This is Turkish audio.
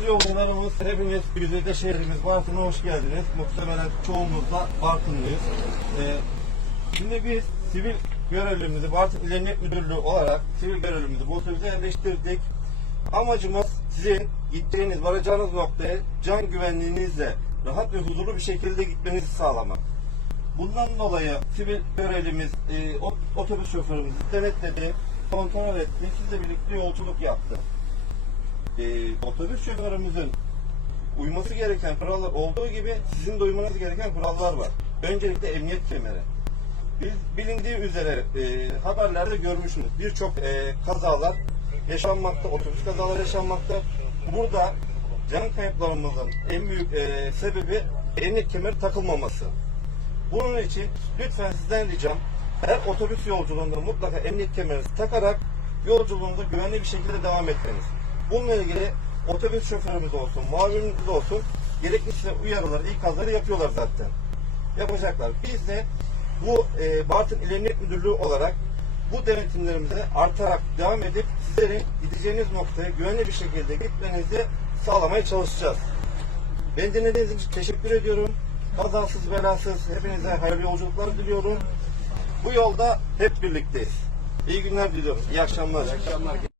geldiniz. Hepiniz güzide şehrimiz Bartın'a hoş geldiniz. Muhtemelen çoğumuz da Bartınlıyız. Ee, şimdi biz sivil görevlimizi Bartın İl Emniyet Müdürlüğü olarak sivil görevlimizi otobüse yerleştirdik. Amacımız sizin gittiğiniz, varacağınız noktaya can güvenliğinizle rahat ve huzurlu bir şekilde gitmenizi sağlamak. Bundan dolayı sivil görevlimiz e, ot- otobüs şoförümüzü denetledi, kontrol etti, sizle birlikte yolculuk yaptı. E, otobüs şoförümüzün uyması gereken kurallar olduğu gibi sizin de uymanız gereken kurallar var. Öncelikle emniyet kemeri. Biz bilindiği üzere e, haberlerde görmüşsünüz. Birçok e, kazalar yaşanmakta, otobüs kazaları yaşanmakta. Burada can kayıplarımızın en büyük e, sebebi emniyet kemeri takılmaması. Bunun için lütfen sizden ricam her otobüs yolculuğunda mutlaka emniyet kemerinizi takarak yolculuğunuza güvenli bir şekilde devam etmeniz. Bununla ilgili otobüs şoförümüz olsun, muavinimiz olsun gerekli size uyarıları, ikazları yapıyorlar zaten. Yapacaklar. Biz de bu e, Bartın İl Emniyet Müdürlüğü olarak bu denetimlerimize artarak devam edip sizlerin gideceğiniz noktaya güvenli bir şekilde gitmenizi sağlamaya çalışacağız. Beni dinlediğiniz için teşekkür ediyorum. Kazasız belasız hepinize hayırlı yolculuklar diliyorum. Bu yolda hep birlikteyiz. İyi günler diliyorum. İyi akşamlar. İyi akşamlar.